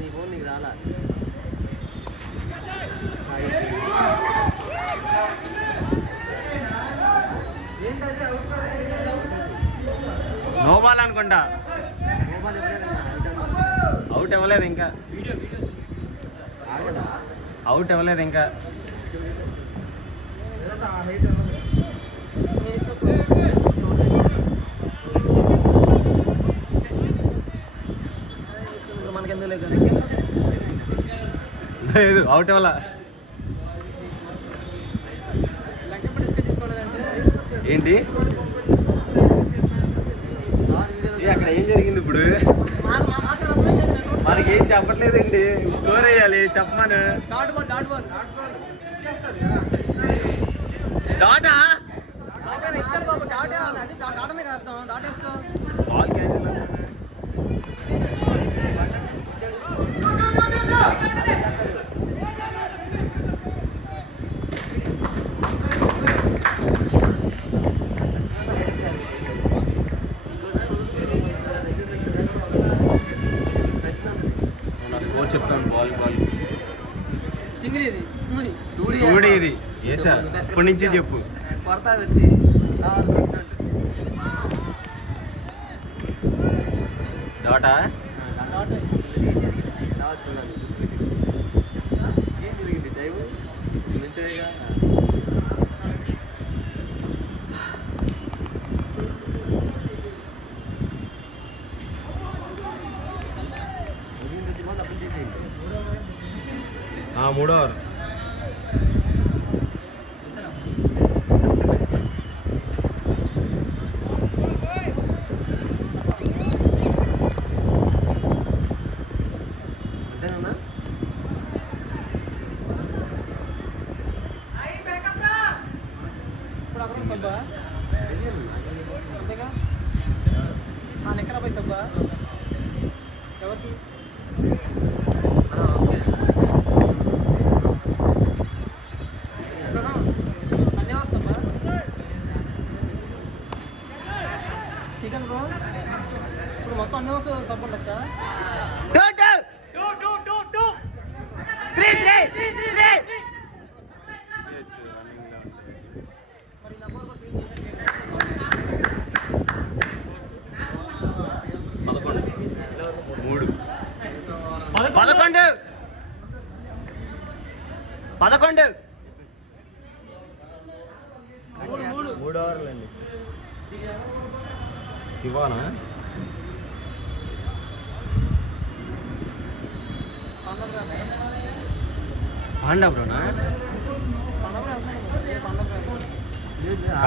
నీ ఫోన్ నీకు రాలా నో బాల్ అనుకుంటా. అవుట్ ఇవ్వలేదు ఇంకా. అవుట్ ఇవ్వలేదు ఇంకా. లేదు అవుట్ ఇవ్వాల. ఏంటి అక్కడ ఏం జరిగింది ఇప్పుడు? మనకి ఏం చెప్పట్లేదండి. స్కోర్ వేయాలి చెప్పమను. డాటా బాల్ క్యాచ్. చెప్తాను వాలీబాల్ ఇది వేసా ఇప్పటి నుంచి చెప్పు. డాటా మూడో ఓవర్. అంతేనా? సబ్బా అంతేగా నెక్కలపై సబ్బా ఎవరికి చికెన్ బ్రో ఇప్పుడు మొత్తం అన్ని వస్తుంది సపోర్ట్ వచ్చా పదకొండు 3 ఓవర్లండి. శివానా పాండా బ్రోనా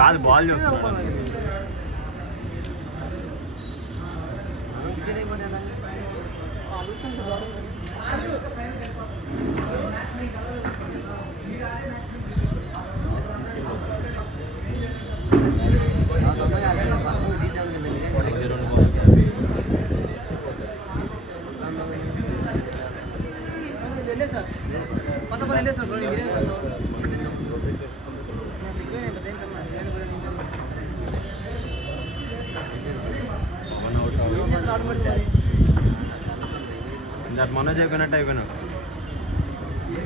కాదు బాల్ చూస్తున్నాడు. మనోజ్ అయిపోయినట్టు అయిపోయినాడు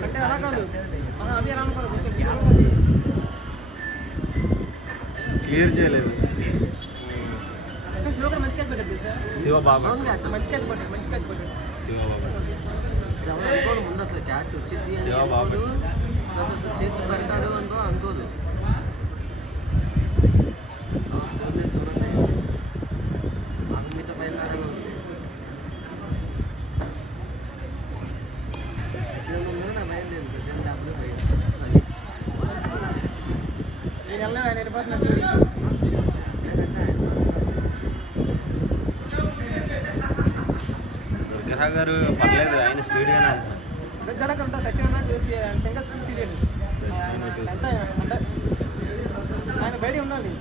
అంటే అలా కాదు. క్లియర్ చేయలేదు. శివబాబు ముందు అసలు క్యాచ్ వచ్చింది శివబాబు అసలు చేతులు పెడతాడు అనుకోదు. చూడండి మాకు మీతో పైన దుర్గరా గారు పర్లేదు, ఆయన స్పీడ్గానే ఆయన బయట ఉండాలి.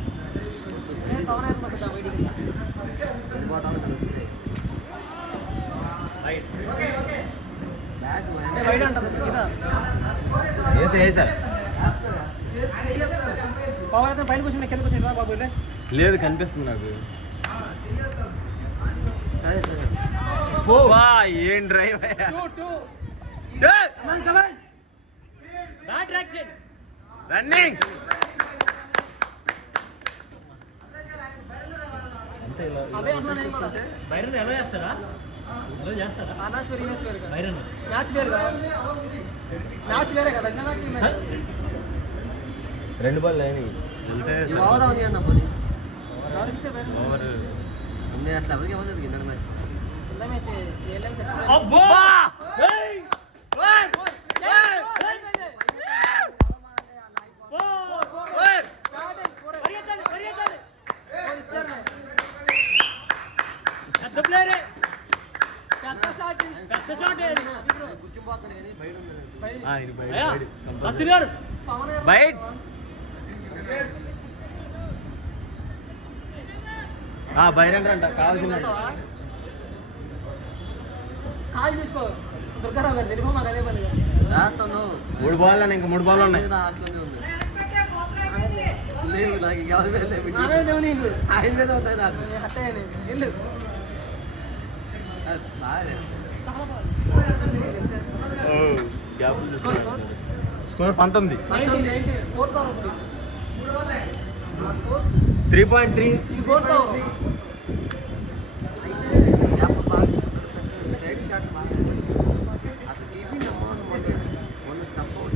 బయట అంటారు పవర్ అయితే పైన కూర్చొని కింద కూర్చొని బాబు లేదు కనిపిస్తుంది నాకు. సరే సరే వా ఏం డ్రైవ్ 2-2 రన్నింగ్ అదే అంటున్నాను నేను కూడా. బైరన్ ఎలా చేస్తారా ఎలా చేస్తారా ఆ మ్యాచ్ వేరు ఈ మ్యాచ్ వేరు కదా బైరన్ మ్యాచ్ వేరు కదా మ్యాచ్ వేరే కదా అన్న మ్యాచ్ ఈ మ్యాచ్ రెండు బాల్ అయినాయి వెళ్తే బాగుదామని అన్న పోనీ ఎవరు ఇచ్చారు బయట ఓవర్ ఉంది అసలు ఎవరికి ఇవ్వలేదు కింద మ్యాచ్ చిన్న మ్యాచ్ ఏ లెవెల్ ఖచ్చితంగా అబ్బో ఏయ్ పరిగెత్తండి పరిగెత్తండి పెద్ద ప్లేయరే పెద్ద షాట్ కూర్చుపోతాను కానీ బయట ఉన్నది అయ్యా సచిన్ గారు బైట్ బైరన్ అంట కావాల్సింది కాల్ తీసుకో దుర్గారావు గారు తెలిపో మాకు అదే పని రాస్తాను 3 బాల్ ఇంకా 3 బాల్ ఉన్నాయి హాస్టల్లోనే ఉంది లేదు నాకు ఎవరి మీద లేవు. నావే లేవు నీళ్ళు ఆయన మీద ఉంటాయి నాకు అట్టయ్యని ఇల్లు అది బాగా గ్యాప్ స్కోర్ 19 4th ఓవర్ 3.3 ఈ 4th ఓవర్ గ్యాప్ బాగా తీసుకుంటారు ప్లస్ స్ట్రైట్ షాట్ బాగా అసలు కీపింగ్ మొన్న స్టంప్ అవుట్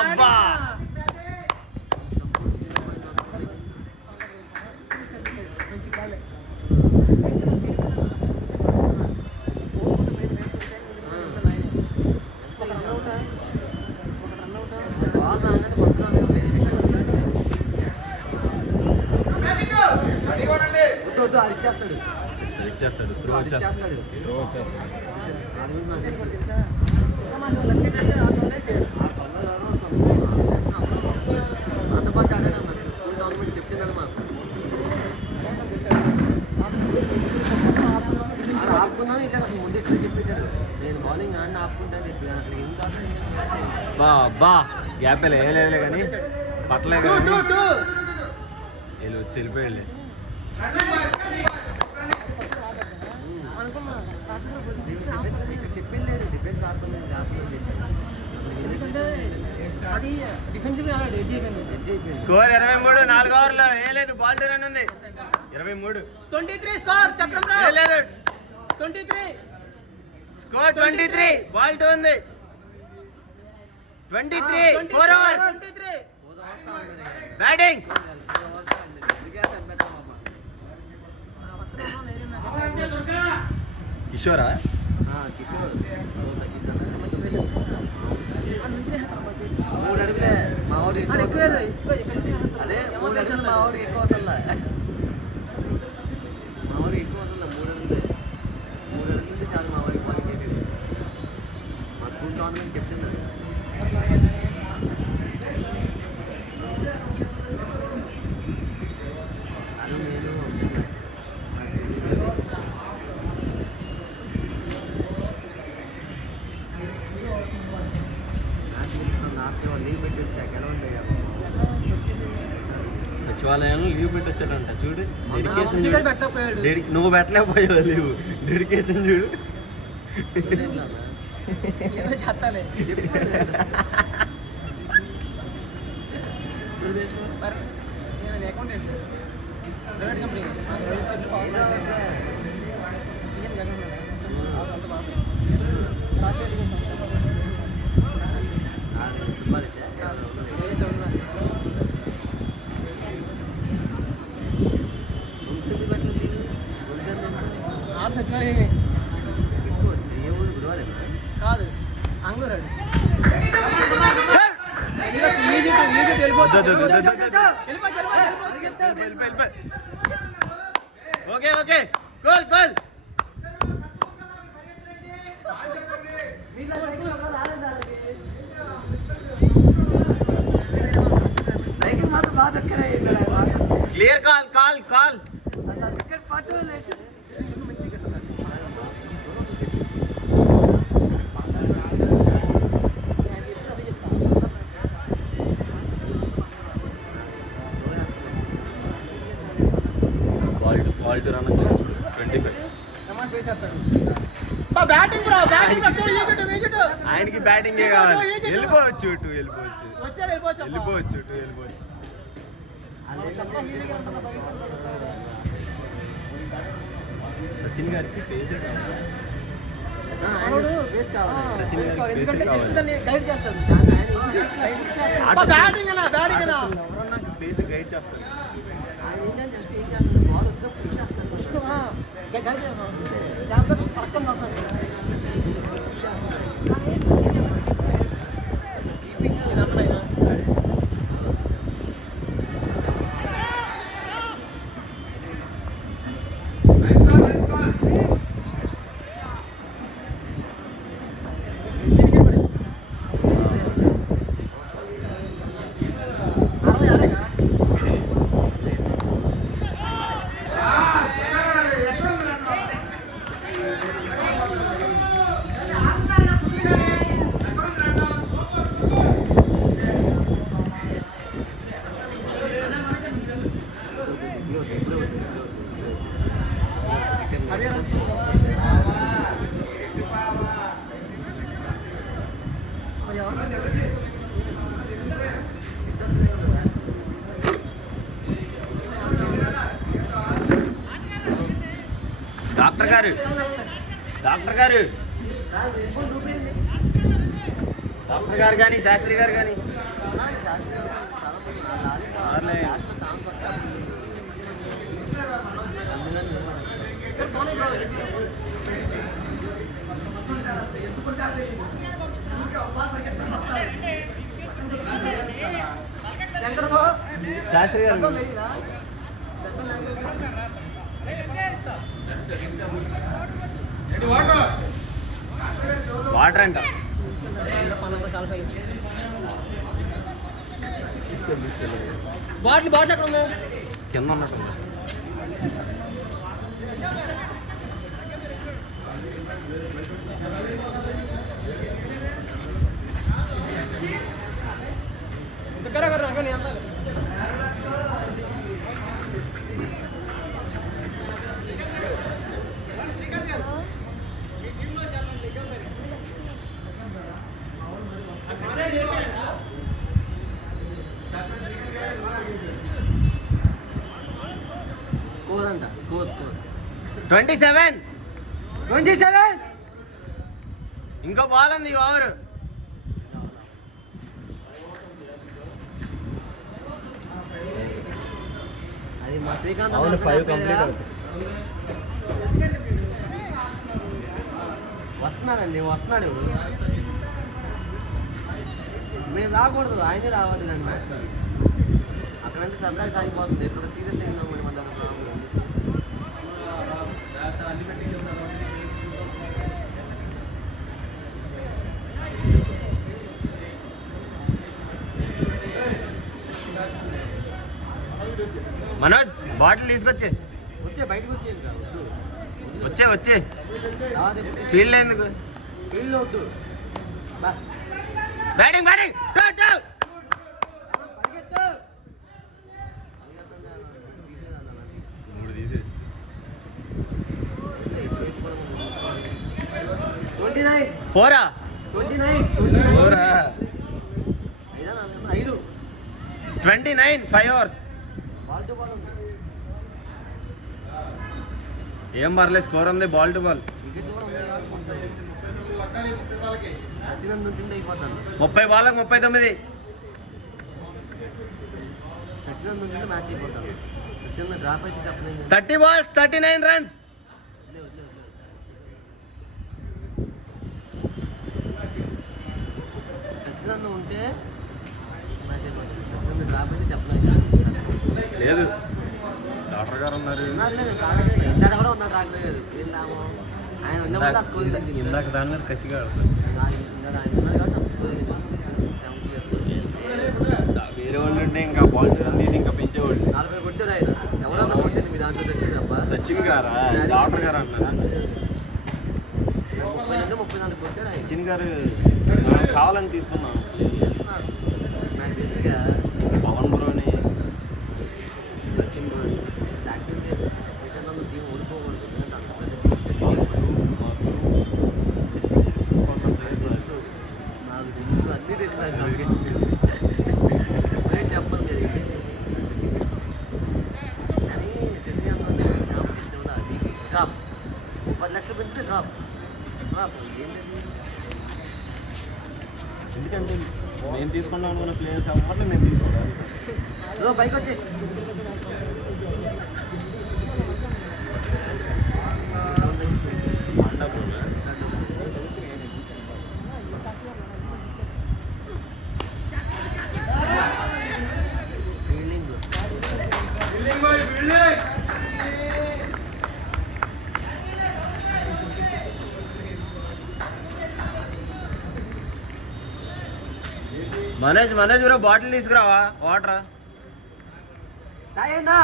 అబ్బా మంచి కాలే వద్దు అది ఇచ్చేస్తాడు ఇచ్చేస్తాడు త్రో వచ్చేస్తాడు త్రో వచ్చేస్తాడు అది కూడా నాకు తెలుసు అంత పాటు ఆడాడు అన్న స్కూల్ టోర్నమెంట్ కెప్టెన్ అని మాకు ఆపుకున్నాను ఇంకా అసలు ముందు ఎక్కడ చెప్పేశారు నేను బౌలింగ్ ఆడిని ఆపుకుంటాను చెప్పి అక్కడ ఏం కాదు బా గ్యాప్ వేయలేదులే కానీ పట్టలే కానీ వీళ్ళు వచ్చి వెళ్ళిపోయాడులే ఇక్కడ చెప్పలేదు డిఫెన్స్ ఆడుతుంది అది డిఫెన్సివ్ ఆడాడు ఎడ్జ్ అయిపోయింది స్కోర్ 23 4 ఓవర్లో వేయలేదు బాల్ రన్ ఉంది 23 23 స్కోర్ చక్రం వేయలేదు 23 స్కోర్ 23 బాల్ 2 ఉంది 23 4 ఓవర్స్ 23 బ్యాటింగ్ కిషోరా కిషోర్ మూడు అడుగులే మా వాడు అదే 3 అడుగులు మా వాడికి ఎక్కువ అసలు మా వాడికి ఎక్కువ అసలు 3 అడుగులే 3 అడుగులు చాలు మా వాడికి బాగా చేసేది మా స్కూల్ టోర్నమెంట్ కెప్టెన్ అది అది నేను నాకు తెలియదు లీవ్ పెట్టి వచ్చాక ఎలా ఉంటాయి సచివాలయంలో లీవ్ పెట్టి వచ్చాడంట చూడు డెడికేషన్ సిగరెట్ పెట్టకపోయాడు నువ్వు పెట్టలేకపోయావు లీవ్ డెడికేషన్ చూడు ఏదో చేస్తాలే మరి నేను accountant private company CM Jagan అంత బాగా ఆరు సచివాలయమే కాదు అంగూరు ఓకే ఓకే కోల్ కోల్ సైకిల్ మాత్రం బాగా clear call call call wicket పట్టు బాల్ టు చేస్తాడు. బ్యాటింగ్ బ్రో, బ్యాటింగ్ ఆయనకి బ్యాటింగే కావాలి. వెళ్ళిపోవచ్చు టూ వెళ్ళిపోవచ్చు వెళ్ళిపోవచ్చు. వెళ్ళిపోవచ్చు టూ వెళ్ళిపోవచ్చు. సచిన్ గారికి పేసే కావాలి. ఫేస్ కావాలి. సచిన్ గారికి ఎందుకంటే పేసే just కావాలి. దాన్ని గైడ్ చేస్తాడు. బ్యాటింగ్ అన్నా, బ్యాటింగ్ అన్నా. ఎవరన్నా నాకు పేస్ గైడ్ చేస్తారు. ఆయన ఏంటంటే జస్ట్ ఏం చేస్తాడు, బాల్ వచ్చినా పుష్ చేస్తాడు. ఇష్టమా? గైడ్ చేస్తాడు. క్యాప్టెన్ పక్కన మాట్లాడతాడు. పుష్ చేస్తాడు. కీపింగ్ ఇదంతా అయినా డాక్టర్ గారు, డాక్టర్ గారు, డాక్టర్ గారు కానీ శాస్త్రి గారు కానీ శాస్త్రి గారు వాటర్ అంట. బాటిల్ బాటిల్ ఎక్కడ ఉంది? కింద ఉన్నట్టు దగ్గర రంగ నేను స్కోర్ అంట, స్కోర్ 27. 27. ఇంకో బాల్ ఉంది ఓవర్. అది మా శ్రీకాంత్ అవును, 5 కంప్లీట్ అవుతుంది. వస్తున్నాడండి, వస్తున్నాడు ఇప్పుడు. మేము రాకూడదు, ఆయనే రావాలి దాని మ్యాచ్. అక్కడంటే సరదాగా సాగిపోతుంది, ఇక్కడ సీరియస్ అయిందా మళ్ళీ మనోజ్ బాటిల్ తీసుకొచ్చే. వచ్చే బయటకు వచ్చే ఇంకా వద్దు. వచ్చే వచ్చే రాదు ఫీల్డ్ ఎందుకు? ఫీల్డ్లో వద్దు. బా బ్యాటింగ్ బ్యాటింగ్ టూ టూ. మూడు తీసేయచ్చు. 29. 4 స్కోరా? 5 29 5 ఓవర్స్. బాల్ టు బాల్ ఉంది. ఏం పర్లేదు, స్కోర్ ఉంది. Ball to ball. వికెట్లు కూడా ఉన్నాయి. సచిన్ నుంచుంటే అయిపోతాను. 30 బాల్లకు 39. సచిన్ నుంచుంటే మ్యాచ్ అయిపోతాను. సచిన్ డ్రాప్ అయితే చెప్పలేదు. 30 balls 39 runs. సచిన్ ఉంటే మ్యాచ్ అయిపోతుంది. సచిన్ డ్రాప్ అయితే చెప్పలేదు. లేదు, డాక్టర్ గారు ఉన్నారు. ఇందాక కూడా ఉన్నా రాకలేదు. ఏం లాభం? ఆయన ఉన్నప్పుడు ఆ స్కోర్ ఇందాక దాని మీద కసిగా ఆడతారు. ఆయన ఉన్నారు కాబట్టి ఆ స్కోర్ 70 చేస్తారు. వేరే వాళ్ళు ఉంటే ఇంకా బాల్ రన్ తీసి ఇంకా పెంచేవాళ్ళు. 40 కొట్టారు ఆయన. ఎవరన్నా కొట్టింది మీ దాంట్లో సచిన్ తప్ప. సచిన్ గారా? డాక్టర్ గారు అన్నారు. 34 కొట్టారు ఆయన. సచిన్ గారు మనం కావాలని తీసుకున్నాం. తెలుస్తున్నారు నాకు తెలుసుగా. పవన్ బ్రోని, సచిన్ బ్రోని. యాక్చువల్లీ శ్రీకాంత్ టీం ఓడిపోకూడదు. ఎందుకంటే అంత పెద్ద 10 లక్షలు పెంచితే డ్రాప్ ఎందుకంటే మేము తీసుకుందాం అనుకున్న ప్లేయర్స్ ఎవరిని మేము తీసుకోవాలి. పైకి వచ్చి మనోజ్ ఊరా బాటిల్ తీసుకురావా వాటర్. సాయందా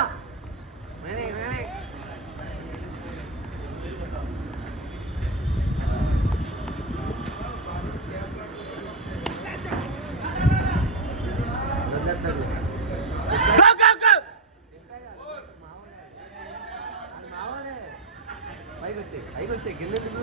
పైకి వచ్చే కిందెందుకు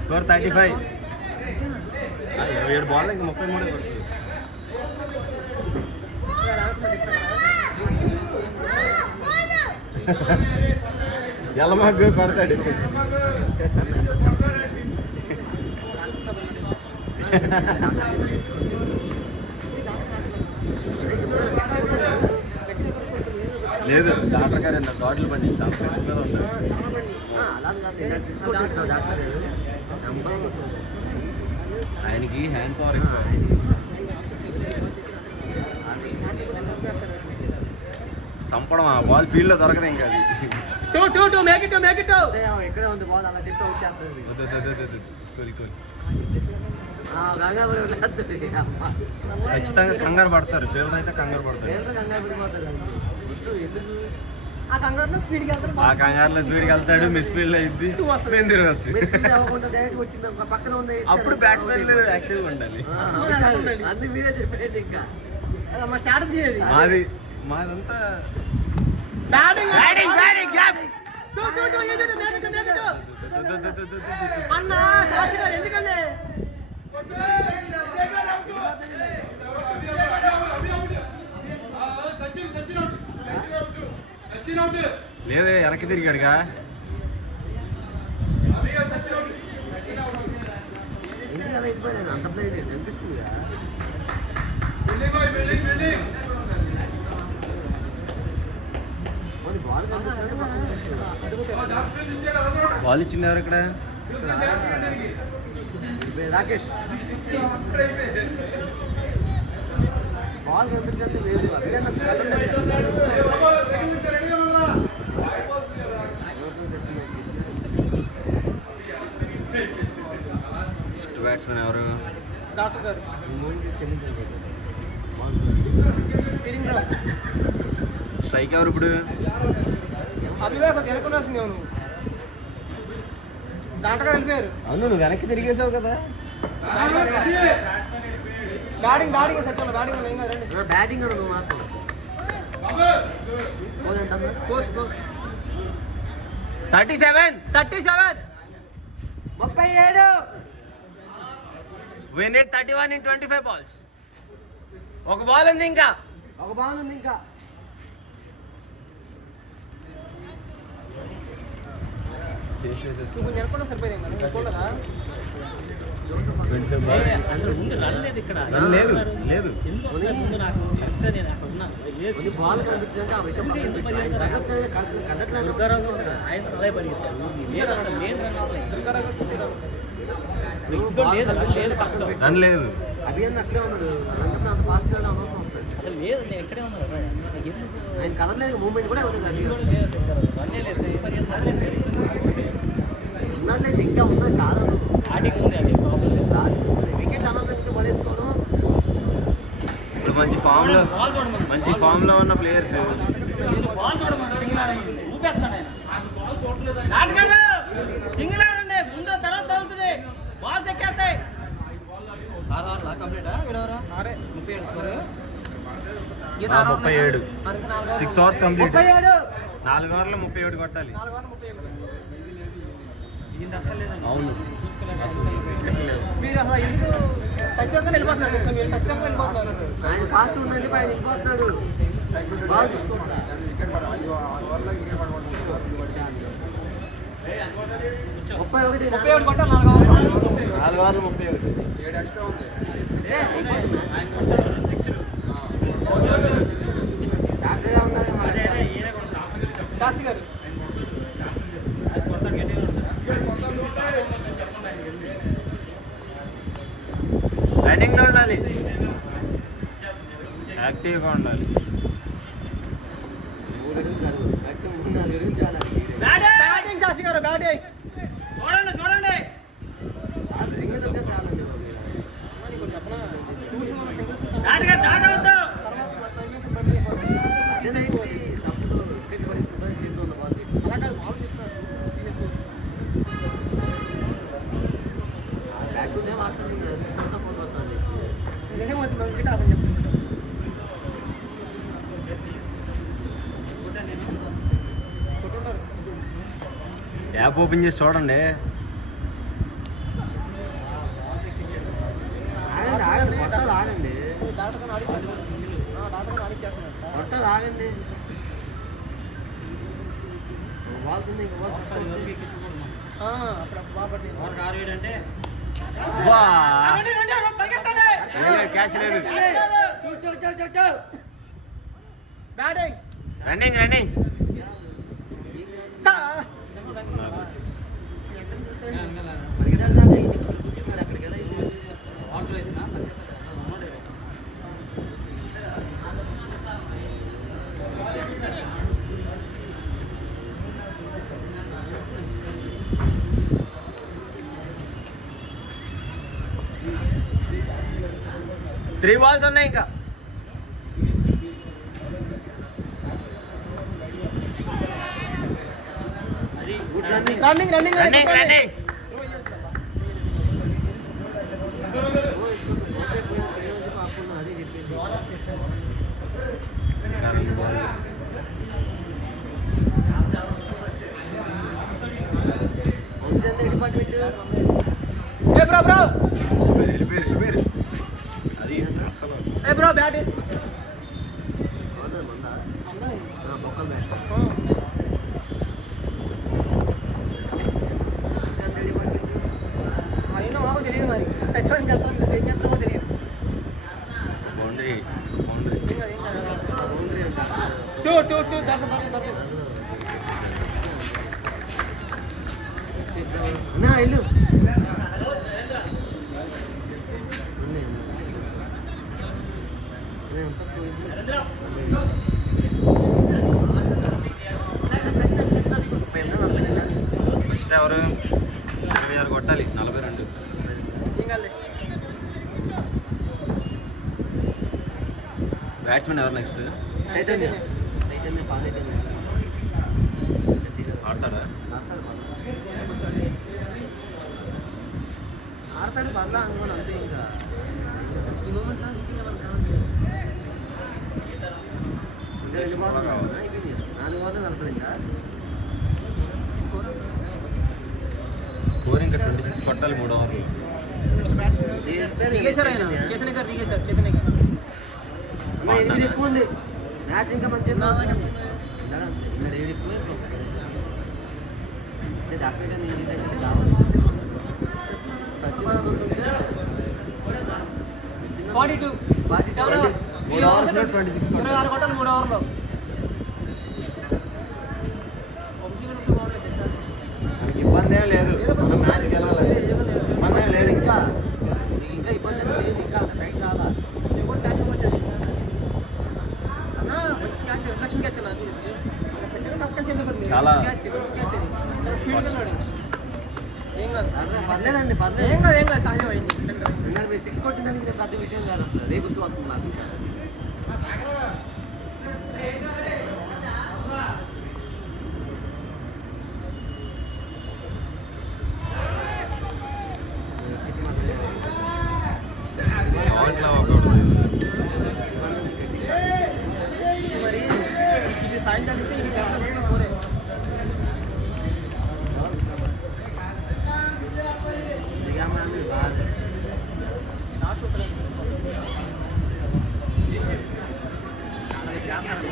స్కోర్ 35. 27 బాల్ ఇంకా 33 కొడుతుంది. ఎలమగ్గు కొడతాడు. లేదు డాక్టర్ గారు ఎంత గాడ్లు పండించాం ప్రెస్ మీద ఉంది. ఆయనకి హ్యాండ్ పవర్ ఎక్కువ. చంపడం ఆ బాల్ ఫీల్డ్ లో దొరకదు ఇంకా అది. ఎక్కడే ఉంది బాల్ అలా చెప్పి వచ్చేస్తుంది. ఖచ్చితంగా కంగారు పడతారు. ఫీల్డ్ అయితే కంగారు పడతారు. ఆ కంగారులో స్పీడ్కి వెళ్తాడు. మిస్ ఫీల్డ్ అయింది తిరగచ్చు. పక్కన ఉంది అప్పుడు బ్యాట్స్మెన్ యాక్టివ్గా ఉండాలి. అన్ని మీరే చెప్పేది. ఇంకా మా స్ట్రాటజీ మాదంతా ఎందుకంటే లేదే వెనక్కి తిరిగాడుగా. అంత ప్లే అనిపిస్తుంది. బాల్ ఇచ్చింది ఎవరు ఇక్కడ? రాకేష్ బాల్ పంపించండి. వేరు బ్యాట్స్మెన్ ఎవరు? డాక్టర్ గారు స్ట్రైక్ ఎవరు ఇప్పుడు? అభివేక్ తిరగొనాల్సింది. అవును డాక్టర్ గారు వెళ్ళిపోయారు. అవును నువ్వు వెనక్కి తిరిగేసావు కదా. బ్యాటింగ్ సెట్ అన్న. బ్యాటింగ్ ఏం కాదండి. బ్యాటింగ్ అన్న నువ్వు మాత్రం 37. 37. We need 31 in 25 balls. ఒక బాల్ ఉంది ఇంకా. కొంచెం నెలకొండ సరిపోయింది కదా. నెలకొండదా అసలు ముందు రన్ లేదు ఇక్కడ. లేదు ఎందుకు వస్తారు ముందు నాకు కరెక్ట్గా నేను అక్కడ ఉన్నా. బాల్ కనిపించిందంటే ఆ విషయం దుర్గారావు కూడా ఆయన అలాగే పరిగెత్తారు. నేను అసలు నేను రన్ లేదు కష్టం. రన్ లేదు. అభియాన్ అక్కడే ఉన్నాడు. అలాంటప్పుడు అంత ఫాస్ట్ గా అవసరం వస్తుంది. అసలు లేదు నేను ఎక్కడే ఉన్నాను. ఆయన కదలేదు. మూమెంట్ కూడా ఇవ్వలేదు. రన్నే లేదు. కాదు ఇంకా ఉన్నది కాదు స్టార్టింగ్ ఉంది అది ప్రాబ్లం వికెట్ అనవసరం ఇంకా పడేసుకోవడం. ఇప్పుడు మంచి ఫామ్ లో ఉన్న ప్లేయర్స్ బాల్ చూడమని సింగిల్ ఆడండి ఊపేస్తాడు ఆయన నాటకాలు సింగిల్ ఆడండి ముందు తర్వాత తగులుతుంది బాల్స్ ఎక్కేస్తాయి 6 కంప్లీటా 37 స్కోర్ 37 6 అవర్స్ కంప్లీట్ 4 ఓవర్లు 37 కొట్టాలి. ఇది అస్సలు లేదండి అవును మీరు అసలు ఎందుకు టచ్ అవ్వకుండా వెళ్ళిపోతున్నారు తెలుసా? మీరు టచ్ అవ్వకుండా వెళ్ళిపోతున్నారు. ఆయన ఫాస్ట్ ఉండండి ఆయన వెళ్ళిపోతున్నాడు. బాగా చూసుకోవట్లా. 31 కొట్టాలి 4 ఓవర్లు. 4 ఓవర్లు 37 అంటే అయిపోతుంది మ్యాచ్. సాటర్డే ఉన్నారు శాస్త్రి గారు రన్నింగ్ లో ఉండాలి, యాక్టివ్గా ఉండాలి. 3 అడుగులు కాదు మాక్సిమం 4 అడుగులు చాలా. బ్యాటింగ్ శాస్త్రి గారు బ్యాటింగ్ చూడండి సింగిల్ వచ్చా చాలండి బాబు. ఇదేంటి తప్పులు వికెట్ పడేసుకుంటారు చేతిలో ఉన్న బాల్స్. అలా కాదు బాల్ తీసుకున్నారు. బ్యాట్ ఉందే మాట్లాడుతుంది 6 ఫోన్ పడుతుంది. నిజం అవుతుంది వికెట్ ఆపని చెప్తున్నారు. కొట్టుంటారు యాప్ ఓపెన్ చేసి చూడండి. ఆగండి కొట్టాలి ఆగండి డాక్టర్ ఆడిచ్చేస్తున్నారు. కొట్టాలి ఆగండి. బాల్ కింద ఇంకా బాల్ 6 అప్పుడు బాగా పట్టింది. అంటే క్యాచ్ లేదు. బ్యాటింగ్ రన్నింగ్ అక్కడికి వెళ్ళి త్రీ బాల్స్ ఉన్నాయి ఇంకా. రన్నింగ్ రన్నింగ్ రన్నింగ్ అదే చెప్పింది. వంశంత డిపార్ట్మెంట్ ఏ బ్రో వెళ్ళిపోయారు. అది అసలు ఏ బ్రో బ్యాటింగ్ మందా బొక్కలు బ్యాట్ వంశంత డిపార్ట్మెంట్ మరి మాకు తెలియదు. మరి సచివాలయం చెప్పాలి ఏం చేస్తామో తెలియదు. బౌండరీ టూ అన్నా ఇల్లు ఫస్ట్ ఎవరు 26 కొట్టాలి 42. బ్యాట్స్మెన్ ఎవరు నెక్స్ట్? చైతన్య ఆడతాడా? ఆడతాడు పర్లా అనుకోని అంతే. ఇంకా ఈ మూమెంట్ ఇంకా 2 బాల్ అయిపోయింది. 4 బాల్ కలుపుతుంది. ఇంకా స్కోర్ ఇంకా 26 కొట్టాలి 3 ఓవర్లు. దిగేశారు ఆయన చైతన్య గారు దిగేశారు. చైతన్య గారు 8 ఎక్కువ ఉంది. మ్యాచ్ ఇంకా మంచిగా రేడు ఎక్కువ డాక్టర్ గారిని సచిన్ 42 3 ఓవర్స్లో 26 కొట్టాలి. 26 కొట్టాలి 3 ఓవర్లో. మనకి ఇబ్బంది ఏం లేదు. మనం మ్యాచ్ గెలవాలి. ఇబ్బంది ఏం లేదు. ఇంకా ఇబ్బంది అయితే లేదు. ఇంకా టైట్ రాలా. మంచి క్యాచ్ రిఫ్లెక్షన్ క్యాచ్ చాలా క్యాచ్ మంచి క్యాచ్ అది స్పీడ్ ఉన్నాడు. కాదు. అదే పర్లేదండి ఏం పర్లేదు. కాదు ఏం కాదు సాయం అయింది. ఇందాక మీరు 6 కొట్టిందని ఇది పెద్ద విషయం కాదు అసలు. అదే గుర్తు వస్తుంది మాకు ఇంకా. మరి ఇది సాయంత్రం ఇస్తే ఇది 4 దిగామని బాధ. లాస్ట్ ఉంటుంది. అలాగే చేస్తాను.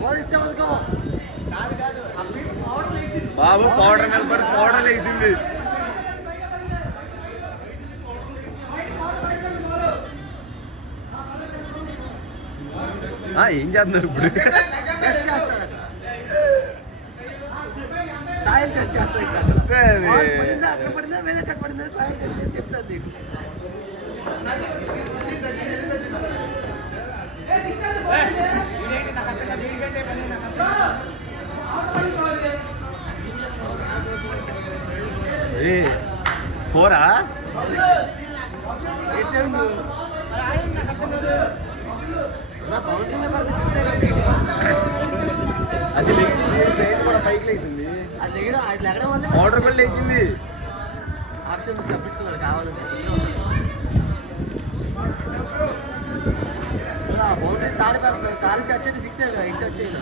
పోలిస్తే వదుకో. బాబు పౌడర్ నిలబడి పౌడర్ వేసింది. ఏం చేస్తున్నారు ఇప్పుడు? టెస్ట్ చేస్తాడు అక్కడ. సాయిల్ టెస్ట్ చేస్తాడు ఇక్కడ అక్కడ. సరే. బాల్ పడిందా అక్కడ పడిందా వేరే చోట పడిందా సాయిల్ టెస్ట్ చేసి చెప్తాను నీకు. ఫోరా? వేసాడు నువ్వు. నా బౌండరీ మీద పడితే 6 అయ్యింది. అది లేచింది, ట్రైన్ కూడా పైకి లేచింది. అది దగ్గర అది లెగడం వల్ల పౌడర్ కూడా లేచింది. ఆక్షన్ తప్పించుకున్నారు కావాలని బౌండరీ తాడి పెడుతున్నారు. తాడికి వచ్చేది 6 అయ్యింది. ఇంటి వచ్చేది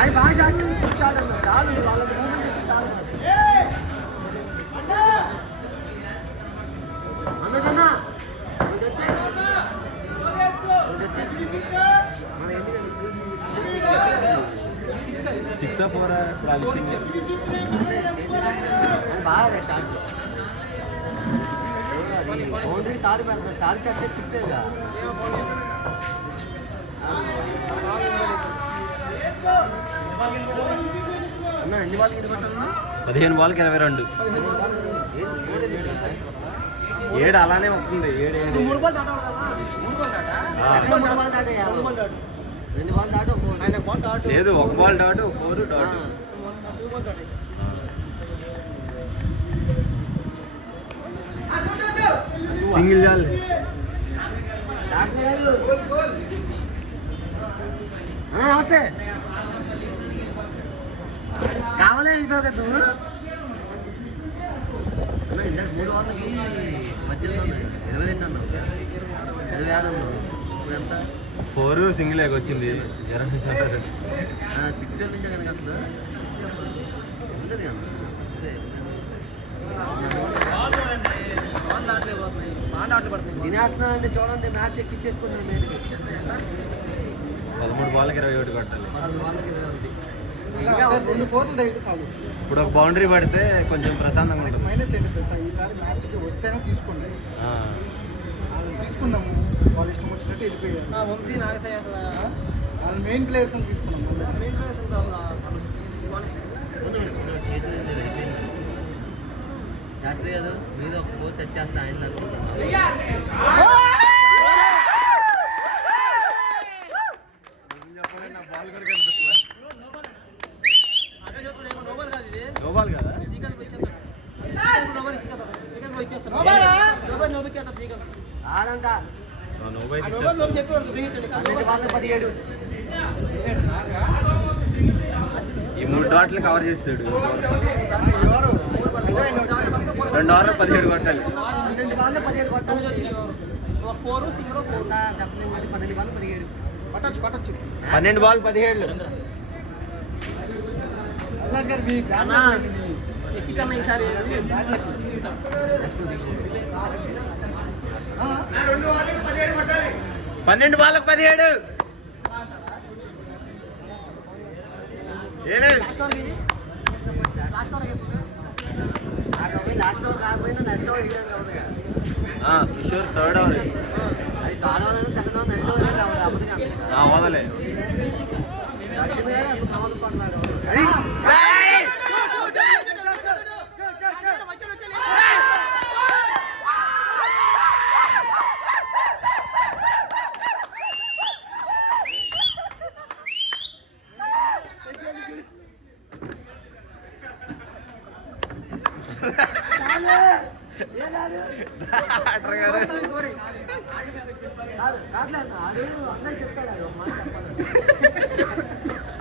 అది బాగా షాట్ చాలు అన్న. చాలు వాళ్ళకి మూమెంట్ ఇస్తే చాలు. అన్నదన్నా సిక్స్ ఫోరా? బాగా షాట్. అది బౌండరీ తాడి పెడతాడు. తాడికి వచ్చేది 6 అయ్యిందా. అన్న ఎన్ని వాళ్ళకి ఇది కొట్టాలన్నా? 15 బాల్కి 22. 7 అలానే వస్తుంది. 7 3 బాల్ దాటాలి కదా. 3 బాల్ దాటా? ఎక్కడ 3 బాల్ దాటా? 3 బాల్ దాటు. 2 బాల్ దాటు ఆయన బాల్ దాటు. లేదు, 1 బాల్ డాట్ 4 డాట్. 2 బాల్ దాటు. సింగిల్ జాల్. నమస్తే కావాలే అయిపోయావు కదా నువ్వు అన్న. ఇందాక 3 వాళ్ళకి మధ్యలో 20 తింటున్నావు. 20 ఆదన్నావు. ఇప్పుడు ఎంత? 4 సింగిల్ ఎగ్ వచ్చింది. 6 ఉంటే కనుక అసలు ఉంటుంది కదా. తినేస్తున్నా అంటే చూడండి మ్యాచ్ ఎక్కిచ్చేసుకుంటాను. మీదకి 13 బాల్కి 21 కొట్టాలి. 14 వాళ్ళకి ఇంకా 2 4లు తగిలితే చాలు. ఇప్పుడు ఒక బౌండరీ పడితే కొంచెం ప్రశాంతంగా ఉంటుంది. మైనస్ ఏంటి తెలుసా? ఈసారి మ్యాచ్కి వస్తేనే తీసుకోండి. వాళ్ళు తీసుకున్నాము, వాళ్ళు ఇష్టం వచ్చినట్టు వెళ్ళిపోయారు. వంశీ నాగసాయి వాళ్ళు మెయిన్ ప్లేయర్స్ అని తీసుకున్నాము. మెయిన్ ప్లేయర్స్ చేస్తే కదా మీద ఒక 4 తెచ్చేస్తా ఆయన. గోపాల్ కదా? ఆడంట నోబై 12 వాళ్ళ 17. ఈ 3 డాట్లు కవర్ చేస్తాడు. 2 ఓవర్లు 17 కొట్టాలి. 12 వాళ్ళ 17 కొట్టాలి. 4 సింగిల్ 4 చెప్పలేదు కానీ 12 వాళ్ళు 17 కొట్టచ్చు. 12 బాల్ 17. అల్లాస్ గారు మీ ఎక్కిటన్నా ఈసారి 12 బాలకు 17. లాస్ట్ ఓవర్ కాకపోయినా next over Kishore third over. అది third over second over next over కాకపోతే వదలే అసలు మామూలు పడలాడు.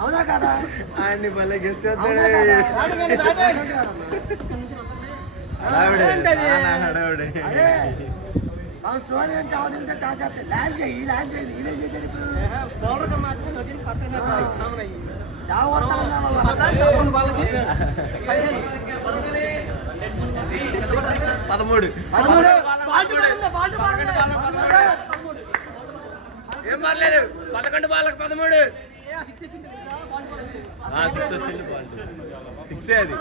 అవునా కదా ఆయన్ని భలే గెస్ చేస్తాడు. చూడాలి కానీ చావదంటే టాస్ చేస్తే ల్యాండ్ చేయి ల్యాండ్ చేయి ఇదే చేశాడు. ఇప్పుడు చావు కొడతానన్నా 13. ఏం పర్లేదు 11 బాలకు 13. 6 వచ్చింది. 6 అది.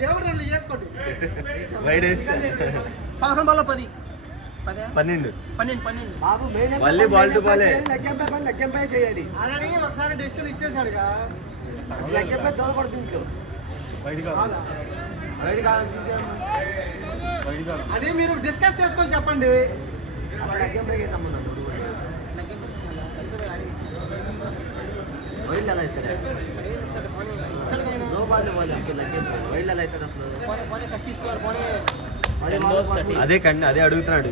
దేవుడు నన్ను చేసుకోండి. Wide 11 ball 10. 12. బాబు మళ్ళీ ball to ball ఏ. లెక్కంపై చేయాలి. ఆల్రెడీ ఒకసారి డెసిషన్ ఇచ్చేసాడుగా. లెక్కంపై దోలకూడదు ఇంట్లో బయట కావాలని చూసాను. అది మీరు డిస్కస్ చేసుకొని చెప్పండి. అసలు లెక్కంపై సంబంధం వైల్డ్ ఎలా అవుతాడు? నో బాల్ ఇవ్వాలి అసలు లెక్కంపై వైల్డ్ ఎలా అవుతాడు అసలు? అదే అదే అడుగుతున్నాడు.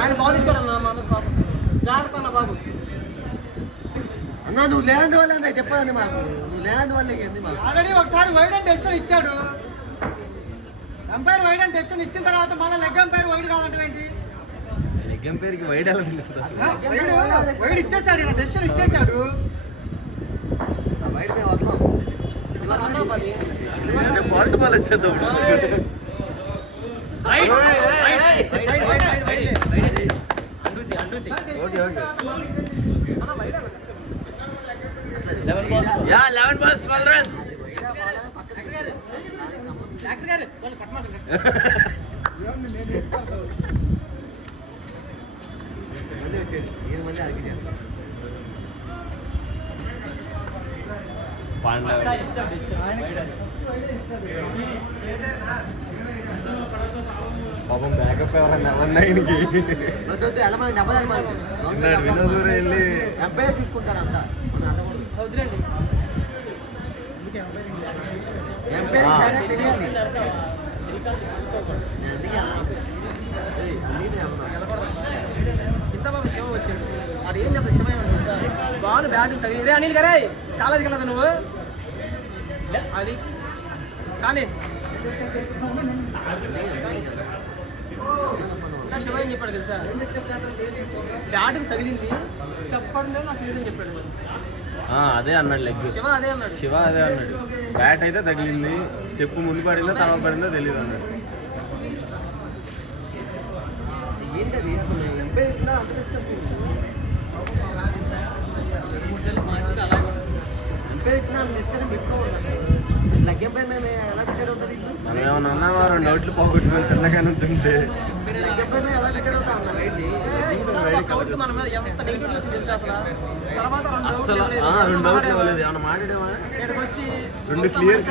ఆయన బాల్ ఇచ్చాడన్నా జాగ్రత్త అన్న బాబు. అన్న నువ్వు లేనందు వల్ల అంత చెప్పాలండి మాకు. నువ్వు లేనందు వల్ల ఏంది మాకు? ఆల్రెడీ ఒకసారి వైడ్ అండ్ డెసిషన్ ఇచ్చాడు. ఎంపైర్ వైడ్ అండ్ డెసిషన్ ఇచ్చిన తర్వాత మళ్ళీ లెగ్ ఎంపైర్ వైడ్ కాదంటే ఏంటి? లెగ్ ఎంపైర్కి వైడ్ ఎలా తెలుస్తుంది అసలు? వైడ్ ఇచ్చేసాడు, డెసిషన్ ఇచ్చేసాడు. బయట మేము వదలం. అంటే బాల్ టు బాల్ వచ్చేద్దాం. Okay 11 balls 12 runs. మళ్ళీ వచ్చాడు ఇది మళ్ళీ అడిగించాడు. పాపం బ్యాకప్ ఎవరన్నా ఆయనకి వినోదూరు వెళ్ళి ఎంపైర్ చూసుకుంటారు అంతా. ఎంపైర్ తెలియాలి. ఇంత బాబు శివ వచ్చాడు. అది ఏం చెప్పారు శివ బాల్ బ్యాట్ తగిలి రే అనిల్ గారే కాలేజీకి వెళ్ళదు నువ్వు అది కానీ శివ ఏం చెప్పాడు తెలుసా? బ్యాట్కి తగిలింది చెప్పడం నాకు లేదని చెప్పాడు. అదే అన్నాడు లెగ్. శివ అదే అన్నాడు. బ్యాట్ అయితే తగిలింది, స్టెప్ ముందు పడిందో తర్వాత పడిందో తెలియదు అన్నాడు. ఏంటది అసలు ఎంపైర్ ఇచ్చినా అంత డిస్కస్ ఎంపైర్ ఇచ్చినా అంత డిస్కషన్ పెట్టుకోకూడదు అసలు. లెగ్ ఎంపైర్ మేము ఎలా డిసైడ్ అవుతుంది? మనం ఏమన్నా అన్నావా 2 అవుట్లు పోగొట్టుకొని తిన్నగా నుంచి ఉంటే లెగ్ ఎంపైర్ మేము ఎలా డిసైడ్ అవుతాం అన్న బయట మన మీద ఎంత నెగిటివ్ వచ్చింది తెలుసా అసలు? తర్వాత అసలు 2 అవుట్లు ఇవ్వలేదు. ఏమన్నా మాట్లాడేవా? ఇక్కడికి వచ్చి 2 క్లియర్.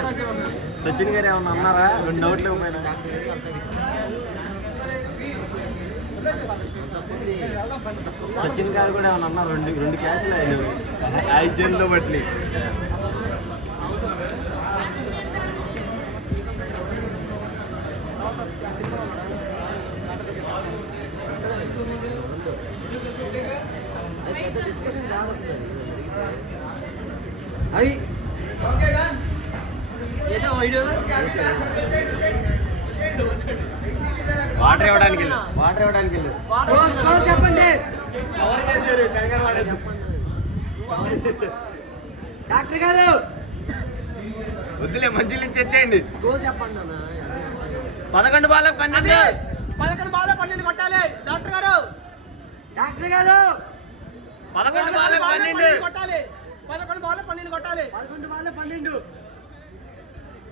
సచిన్ గారు ఏమన్నా అన్నారా? 2 అవుట్లు ఇవ్వమైనా? సచిన్ గారు కూడా ఏమన్నా అన్నారు? 2 క్యాచ్లు అయినవి ఐజన్లో బట్టి. అవి వీడియో వాటర్ ఇవ్వడానికి వెళ్ళు చెప్పండి డాక్టర్ గారు వద్దులే మంచిలు ఇచ్చేయండి. గోల్ చెప్పండి అన్న 11 బాలకు 12. 11 బాల్ 12 కొట్టాలి డాక్టర్ గారు 11 బాలకు 12 కొట్టాలి 11 బాల్ 12 కొట్టాలి 11 బాల్ 12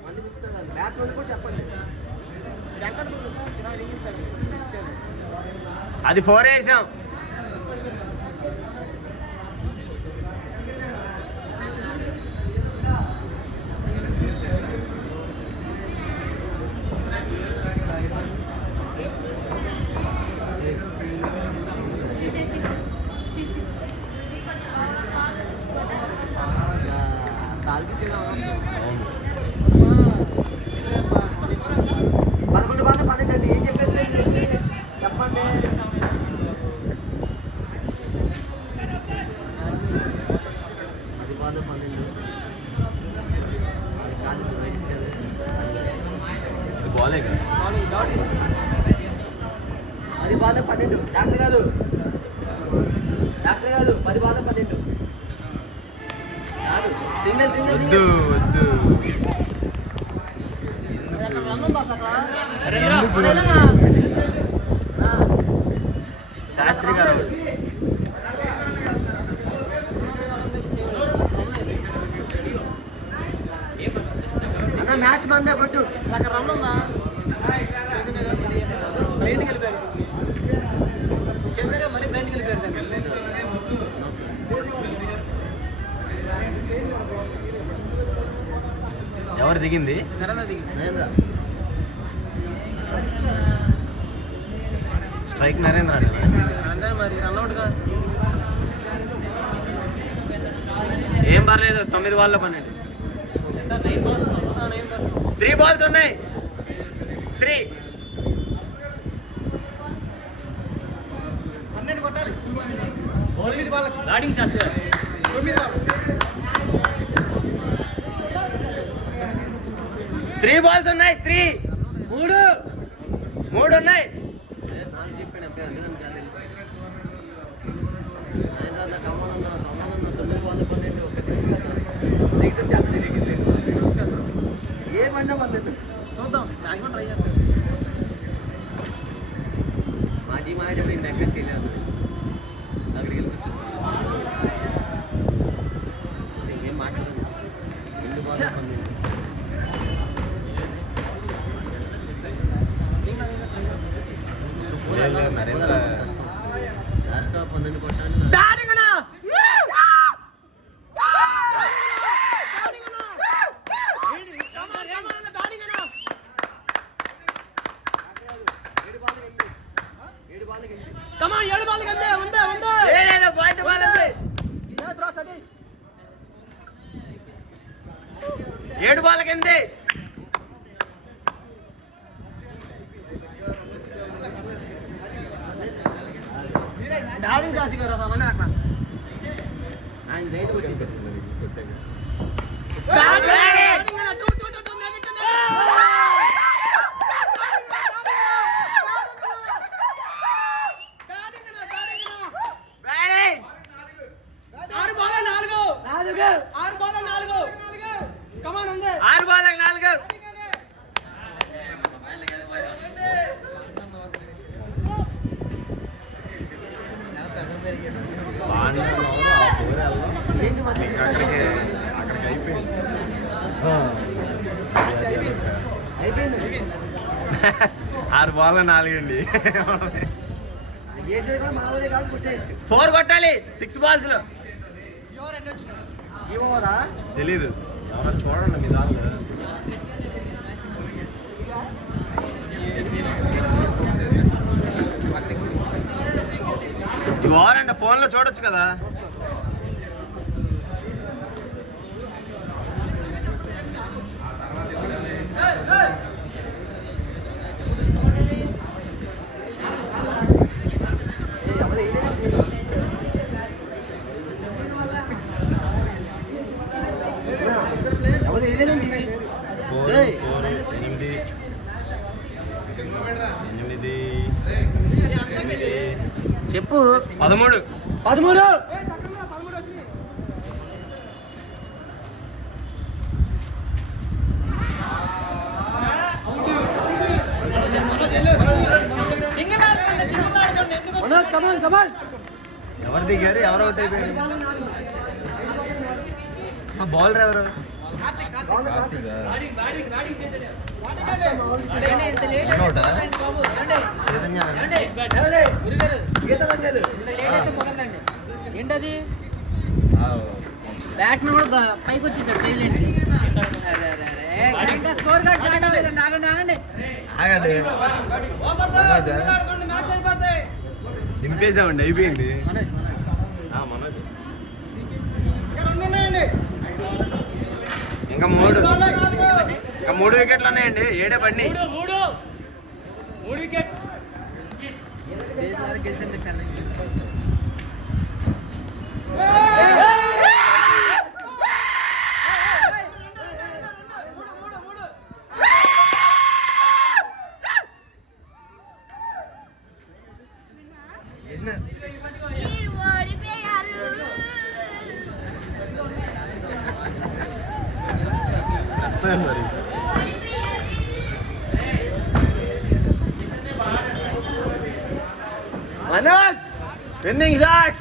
మళ్ళీ చెప్తాను మ్యాచ్ వాళ్ళు కూడా చెప్పండి వెంకట అది 4 వేసాం. తాల్పించేలా అవును. 11 బాల్ 12 అండి ఏం చెప్పారు చెప్పండి 10 బాల్ 12 కాదు ఇచ్చారు. ఇది బాలే కదా. 10 బాల్ 12 డాక్టర్ గారు 10 బాల్ 12 కాదు సింగిల్ వద్దు వద్దు. శాస్త్రి గారు అన్న మ్యాచ్ మందే కొట్టు. అక్కడ రన్ ఉందా బయటికి వెళ్ళిపోయారు చెందగా మరి బయటికి వెళ్ళిపోయారు ఎవరు దిగింది? నరేంద్ర స్ట్రైక్ నరేంద్ర అండి. అంతే మరి రన్ అవుట్ గా ఏం పర్లేదు 9 బాల్లో 12. 3 బాల్స్ ఉన్నాయి. 3 12 కొట్టాలి 9 బాళ్ళకి బ్యాటింగ్ చేస్తారు 9 బాల్ 3 బాల్స్ ఉన్నాయి. 3 ఉన్నాయి. నాలుగు చెప్పాను అప్పుడే అందుకని చాలా నరేంద్ర కమ్మనున్నా 9 బాల్ 12 ఒక చేసి నెక్స్ట్ వచ్చి తిరిగింది ఏ పంట పద్ధతి చూద్దాం సాయంత్రం ట్రై చేస్తాం మా టీం ఆడేటప్పుడు ఇంత అగ్రెస్ట్ వెళ్ళాను అక్కడికి వెళ్ళి ఇంకేం మాట్లాడదు 2 బాల్ 12 నరేంద్ర లాస్ట్ 12 కొట్టాను. బ్యాటింగ్ అన్నా కమాన్ 7 బాల్ కంటే ఉందా పాయింట్ బాల్ ఉంది. బ్రో సతీష్ 7 బాల్కి 8. బ్యాటింగ్ చేసి గారు అలానే అక్కడ ఆయన రైట్ వచ్చేసి బ్యాటింగ్ అన్నా 2 కమాన్ ఉంది 6 బాల్కి 4. ఏంటి మధ్య అక్కడికి అయిపోయింది. అయిపోయింది 6 బాల్ 4 అండి. ఏది కూడా మామూలే కాదు కొట్టేయచ్చు 4 కొట్టాలి 6 బాల్స్ లో. ఇవ్వదా తెలీదు ఎవరో చూడండి మీ దాంట్లో. ఈ వారండి ఫోన్లో చూడొచ్చు కదా. ఎవరు 4 ఏయ్. 4 8 8 చెప్పు 13 13. మనోజ్ కమాన్ కమాన్. ఎవరు దిగారు ఎవరు అవుట్ అయిపోయారు బౌలర్ ఎవరు చైతన్య ఏంటది బ్యాట్స్మెన్ కూడా పైకి వచ్చేసాడు టైలెంట్ స్కోర్ కార్డ్ ఆగండి ఆగండి ఆగండి దింపేసామండి అయిపోయింది మనోజ్ మనోజ్ రెండు ఉన్నాయండి. ఇంకా 3 వికెట్లు ఉన్నాయండి 7 పడినాయి చేసారు గెలిచింది ఛాలెంజ్ మీరు ఓడిపోయారు. కష్టం మరి మనోజ్ విన్నింగ్ షాట్